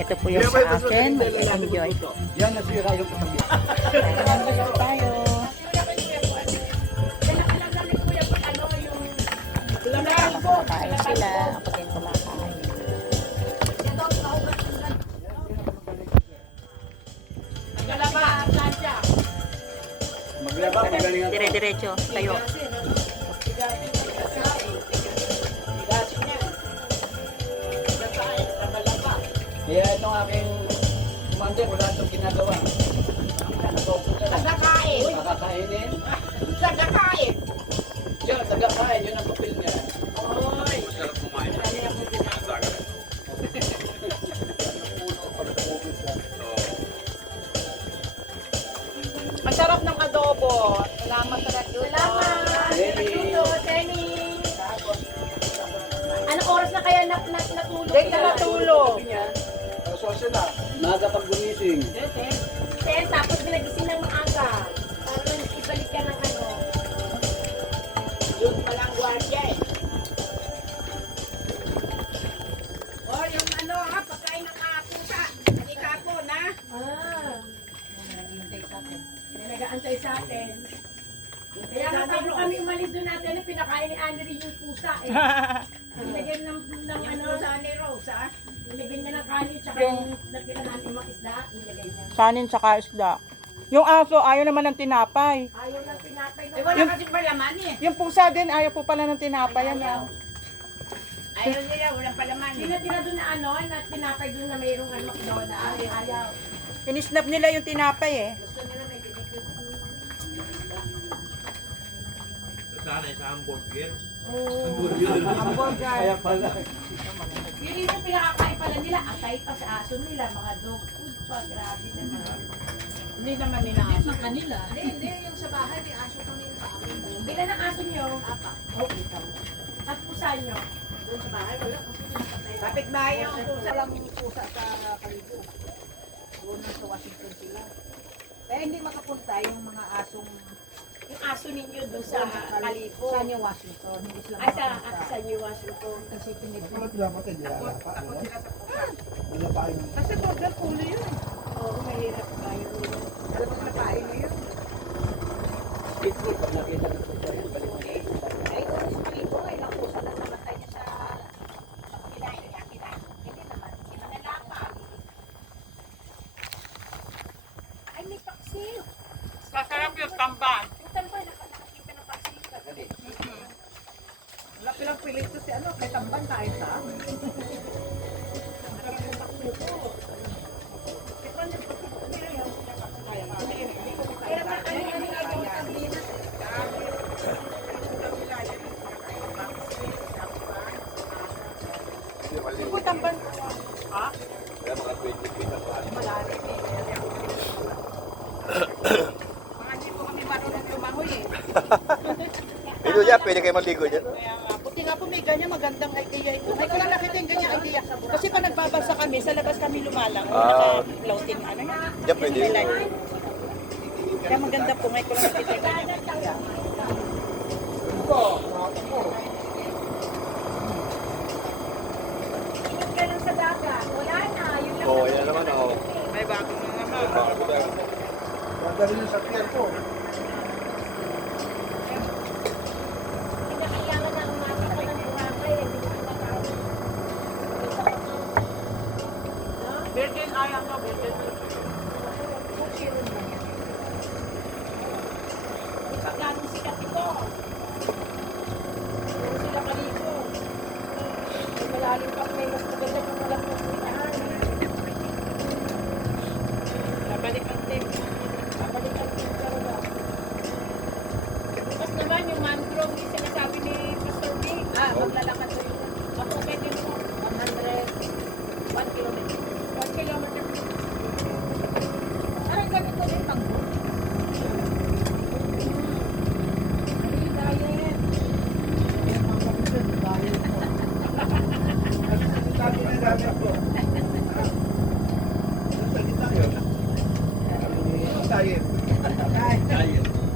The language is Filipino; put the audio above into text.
Ito po yung sa akin. Mag-enjoy. Yan, nasira yung kapatid. Mag-enjoy tayo. Kumakain sila. Ako din kumakain. Maglaba, magaling ako. Dire-diretso. Tayo. Kaya itong aking commander, wala itong ginagawa. Tagakain. Makakainin. Tagakain. Yun, tagakain, yun ang papel niya. Oy. Ang sarap ng adobo. Salamat sa nagluto. Salamat. Nagluto, Tenny. Anong oras na kaya natulog? Dahil na natulog. Maaga pag gumising. Ten, tapos nagising ng maaga. Para ibalik ka ng ano. Yun palang gwardiya eh. Oh, yung ano ha, pagkain ng pusa. Hindi kapon ha. Nag-aantay sa atin. Kaya nga bago kami umalis doon natin, pinakain ni Anne rin yung pusa eh. Nilagyan ng ano. Pusa ni Rose ha. Nilagyan niya ng kanin, tsaka yung nagkita natin makisda, nilagay niya. Kanin tsaka isda. Yung aso, ayaw naman ng tinapay. Ayaw ng tinapay. Eh, wala kasing palaman eh. Yung pusa din, ayaw po pala ng tinapay. Ano? Ayaw nila, walang palaman. Hindi na doon na ano, na tinapay doon na mayroong ano, McDonald's. Ayaw. Pinisnap nila yung tinapay eh. Gusto nila may dinikit. Sanay sa hamburger. Kaya pala. Yun yung pinakakain pala nila, atay pa sa aso nila, mga dog food pa, grabe naman. Hindi naman nila aso. Kanila. Hindi, yung sa bahay, may aso kami sa amin. Bilan ang aso nyo? Apa. Oh, ikaw. At pusa nyo? Doon sa bahay, wala kasi pinapatay. Kapit bahay yung pusa. Walang pusa sa Kalibo. Doon na sa Washington sila. Kaya hindi makapunta yung mga asong Yung aso ninyo doon sa Kalibo. sa New Washington. Hindi sila Ay, makapunta. sa New Washington. Kasi tinignan. Kasi border pulo yun. Oo, mahirap tayo. Alam mo na pain mo yun. Pitbull, pag nakita ng pusa yun, balik mo. Ay, doon sa Kalibo, ilang pusa na namatay niya sa kinain niya. Hindi naman. Hindi manalapa. Ay, may paksil. Masarap yung tamban. Yung tambay, nakakita ng paksil. Wala pilang pilito si ano, kay Tamban tayo sa amin. Kaya na, ano ang sabihin na? Yung tamban. Ha? Malalim eh. Mga hindi po kami marunong lumangoy eh. Ito dyan, pwede kayo maligo dyan. Kaya nga, buti nga po may ganyan magandang idea ito. Ay, ko lang nakita yung ganyan idea. Kasi pa nagbabasa kami, sa labas kami lumalang. Naka-floating, ano na? Dyan pwede. Kaya maganda po, ngayon ko lang nakita yung ganyan idea. Ingat ka lang sa dagat. Wala na. Yun lang. Oo, yan naman ako. May bago na naman. Dadali yung sakyan ko. Pinakailangan na umasa ka ng Boracay. Hindi ko pinakaulit. Virgin ayaw ko, virgin. Pag ganun sikat ito. Kung sila Kalibo. May malalim pa, may mas maganda kung walang pupuntahan. Nabalik ang team. Babalik ang team talaga. Bukas naman yung mangrove, yung sinasabi ni Pastor B. Maglalakad